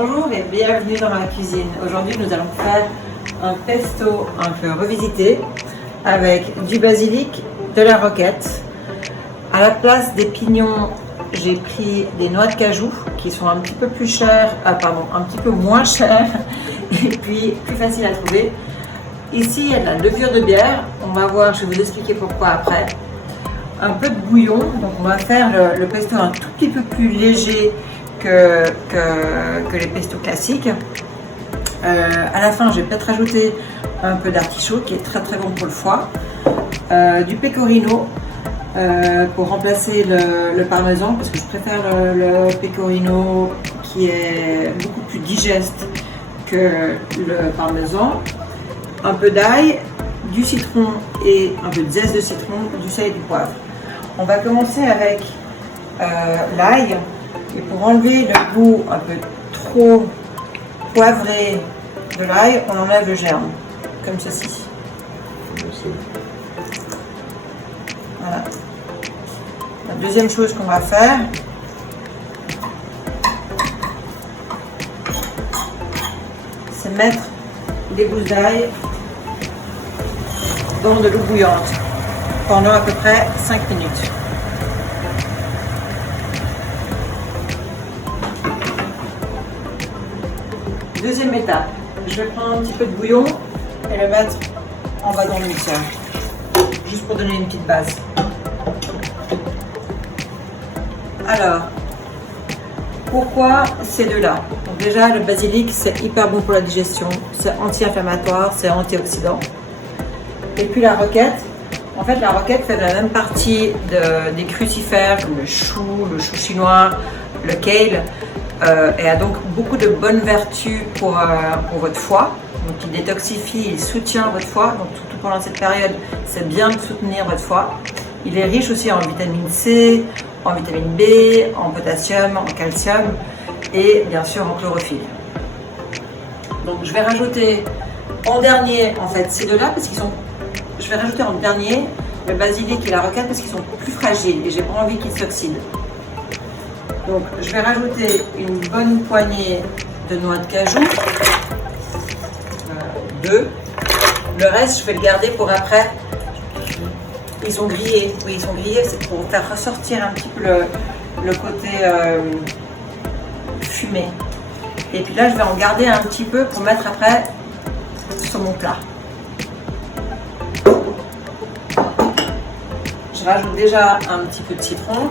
Bonjour et bienvenue dans ma cuisine. Aujourd'hui nous allons faire un pesto un peu revisité avec du basilic, de la roquette. À la place des pignons, j'ai pris des noix de cajou qui sont un petit peu plus chères, un petit peu moins chères et puis plus faciles à trouver. Ici il y a de la levure de bière, on va voir, je vais vous expliquer pourquoi après. Un peu de bouillon, donc on va faire le pesto un tout petit peu plus léger que les pestos classiques. À la fin, je vais peut-être rajouter un peu d'artichaut qui est très très bon pour le foie, du pecorino pour remplacer le parmesan parce que je préfère le pecorino qui est beaucoup plus digeste que le parmesan, un peu d'ail, du citron et un peu de zeste de citron, du sel et du poivre. On va commencer avec l'ail. Et pour enlever le goût un peu trop poivré de l'ail, on enlève le germe, comme ceci. Voilà. La deuxième chose qu'on va faire, c'est mettre des gousses d'ail dans de l'eau bouillante pendant à peu près 5 minutes. Deuxième étape, je vais prendre un petit peu de bouillon et le mettre en bas dans le mixeur, juste pour donner une petite base. Alors, pourquoi ces deux-là? Déjà, le basilic, c'est hyper bon pour la digestion, c'est anti-inflammatoire, c'est antioxydant. Et puis la roquette, en fait, la roquette fait la même partie des crucifères comme le chou chinois, le kale. Et a donc beaucoup de bonnes vertus pour votre foie. Donc il détoxifie, il soutient votre foie. Donc surtout pendant cette période, c'est bien de soutenir votre foie. Il est riche aussi en vitamine C, en vitamine B, en potassium, en calcium et bien sûr en chlorophylle. Donc je vais rajouter en dernier en fait ces deux-là parce qu'ils sont. Je vais rajouter en dernier le basilic et la roquette parce qu'ils sont plus fragiles et j'ai pas envie qu'ils s'oxydent. Donc je vais rajouter une bonne poignée de noix de cajou, 2. Le reste je vais le garder pour après. Ils sont grillés, oui ils sont grillés, c'est pour faire ressortir un petit peu le côté fumé. Et puis là je vais en garder un petit peu pour mettre après sur mon plat. Je rajoute déjà un petit peu de citron.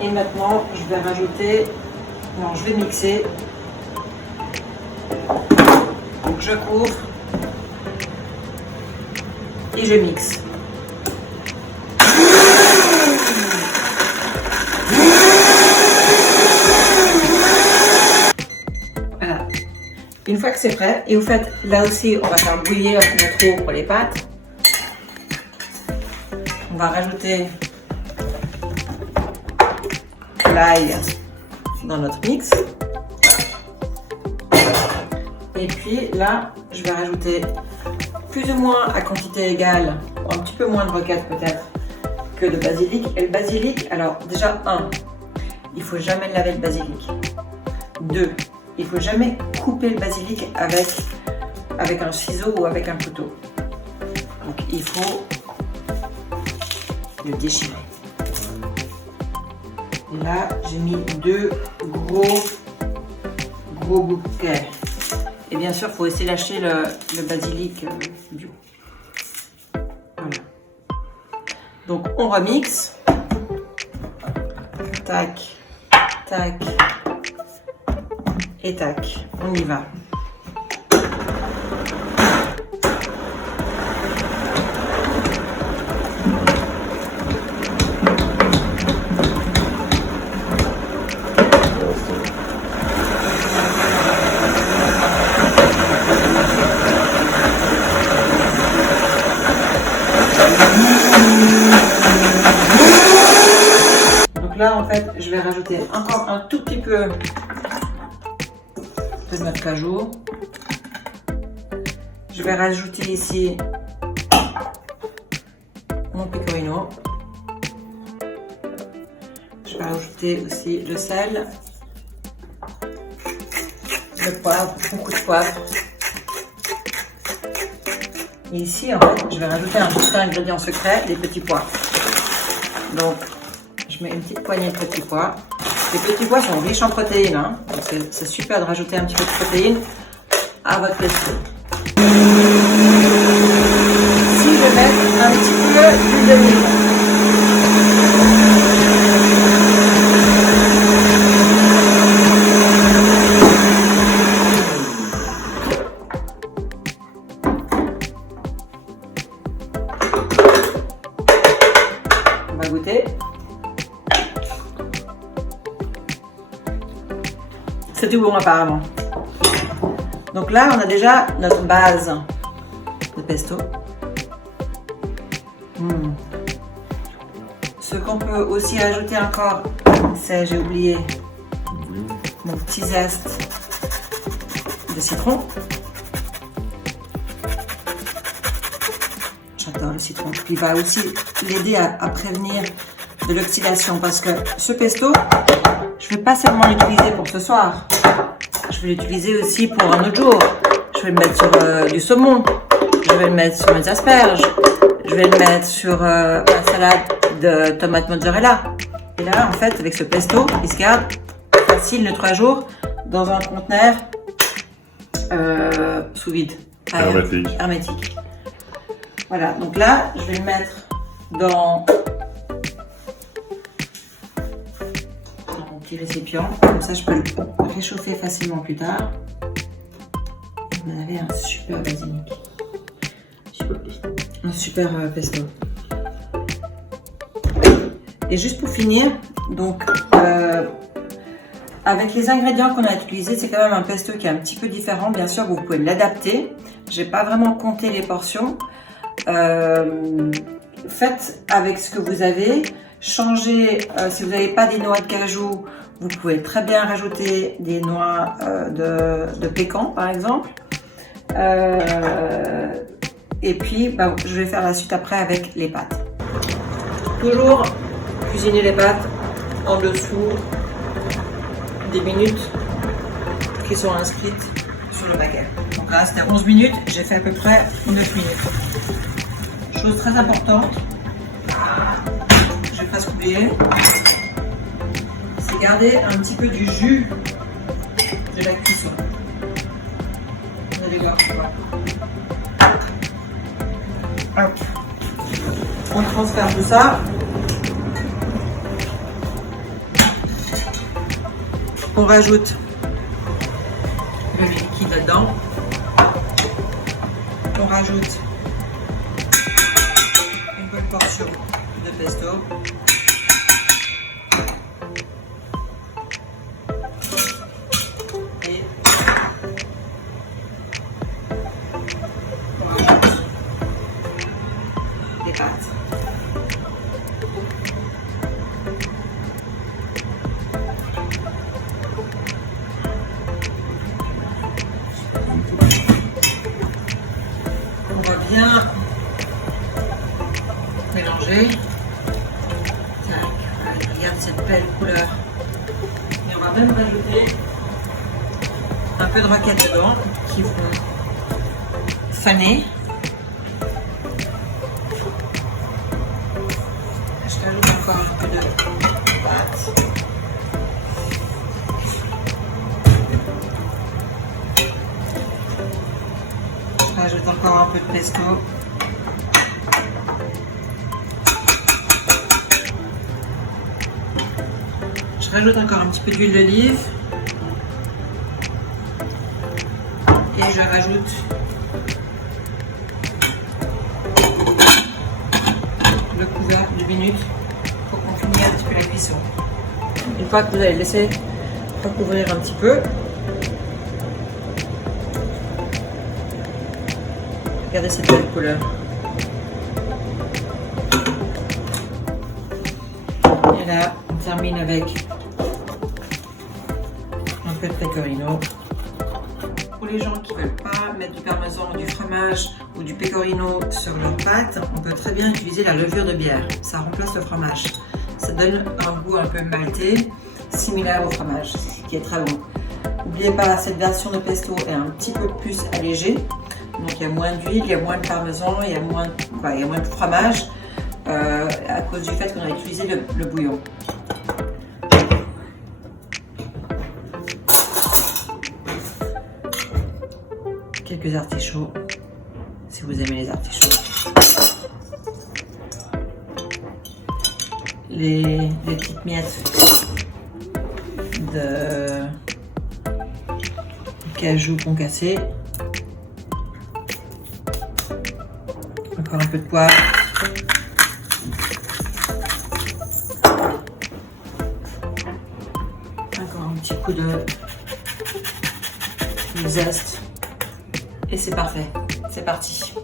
Et maintenant, je vais rajouter, je vais mixer. Donc je couvre et je mixe. Voilà. Une fois que c'est prêt, et vous faites, là aussi, on va faire bouillir notre eau pour les pâtes. On va rajouter l'ail dans notre mix. Et puis là, je vais rajouter plus ou moins à quantité égale, un petit peu moins de roquette peut-être que de basilic. Et le basilic, alors déjà 1, il faut jamais laver le basilic. 2, il faut jamais couper le basilic avec un ciseau ou avec un couteau. Donc il faut le déchirer. Et là, j'ai mis 2 gros bouquets. Et bien sûr, il faut essayer d'acheter le basilic bio. Voilà. Donc, on remixe. Tac, tac et tac. On y va. Donc là, en fait, je vais rajouter encore un tout petit peu de noix de cajou. Je vais rajouter ici mon pecorino. Je vais ajouter aussi le sel, le poivre, beaucoup de poivre. Et ici, en fait, je vais rajouter un petit ingrédient secret, les petits pois. Donc, je mets une petite poignée de petits pois. Les petits pois sont riches en protéines, hein, donc c'est super de rajouter un petit peu de protéines à votre pesto. Ici, je vais mettre un petit peu d'huile d'olive. On va goûter. C'est tout bon apparemment. Donc là, on a déjà notre base de pesto. Ce qu'on peut aussi ajouter encore, c'est, j'ai oublié, mon petit zeste de citron. J'adore le citron. Il va aussi l'aider à prévenir de l'oxydation parce que ce pesto, je ne vais pas seulement l'utiliser pour ce soir. Je vais l'utiliser aussi pour un autre jour. Je vais le mettre sur du saumon. Je vais le mettre sur mes asperges. Je vais le mettre sur ma salade de tomates mozzarella. Et là, en fait, avec ce pesto, il se garde facile de 3 jours dans un conteneur sous vide. Hermétique. Voilà, donc là, je vais le mettre dans mon petit récipient. Comme ça, je peux le réchauffer facilement plus tard. Vous avez un super basilic. Un super pesto. Et juste pour finir, donc avec les ingrédients qu'on a utilisés, c'est quand même un pesto qui est un petit peu différent. Bien sûr, vous pouvez l'adapter. J'ai pas vraiment compté les portions. Faites avec ce que vous avez. Changez, si vous n'avez pas des noix de cajou, vous pouvez très bien rajouter des noix de pécan par exemple. Et puis, je vais faire la suite après avec les pâtes. Toujours cuisiner les pâtes en dessous des minutes qui sont inscrites sur le paquet. Donc là, c'était 11 minutes, j'ai fait à peu près 9 minutes. Chose très importante, je vais presque oublier, c'est garder un petit peu du jus de la cuisson. Vous allez voir pourquoi. Hop. On transfère tout ça. On rajoute le liquide là-dedans. On rajoute une bonne portion de pesto. Et on rajoute les pâtes. On va bien mélanger. Regarde cette belle couleur. Et on va même rajouter un peu de roquette dedans qui vont faner. Je t'ajoute encore un peu de pâte. Je rajoute encore un peu de pesto. Je rajoute encore un petit peu d'huile d'olive. Et je rajoute le couvercle de minutes pour qu'on finisse un petit peu la cuisson. Une fois que vous avez laissé recouvrir un petit peu, regardez cette belle couleur. Et là, on termine avec un peu de pecorino. Pour les gens qui ne veulent pas mettre du parmesan, du fromage ou du pecorino sur leurs pâtes, on peut très bien utiliser la levure de bière. Ça remplace le fromage. Ça donne un goût un peu maltais, similaire au fromage, qui est très bon. N'oubliez pas, cette version de pesto est un petit peu plus allégée. Donc il y a moins d'huile, il y a moins de parmesan, il y a moins de fromage à cause du fait qu'on a utilisé le bouillon. Quelques artichauts, si vous aimez les artichauts. Les petites miettes de cajou concassé. Encore un peu de poivre. Encore un petit coup de zeste. Et c'est parfait. C'est parti.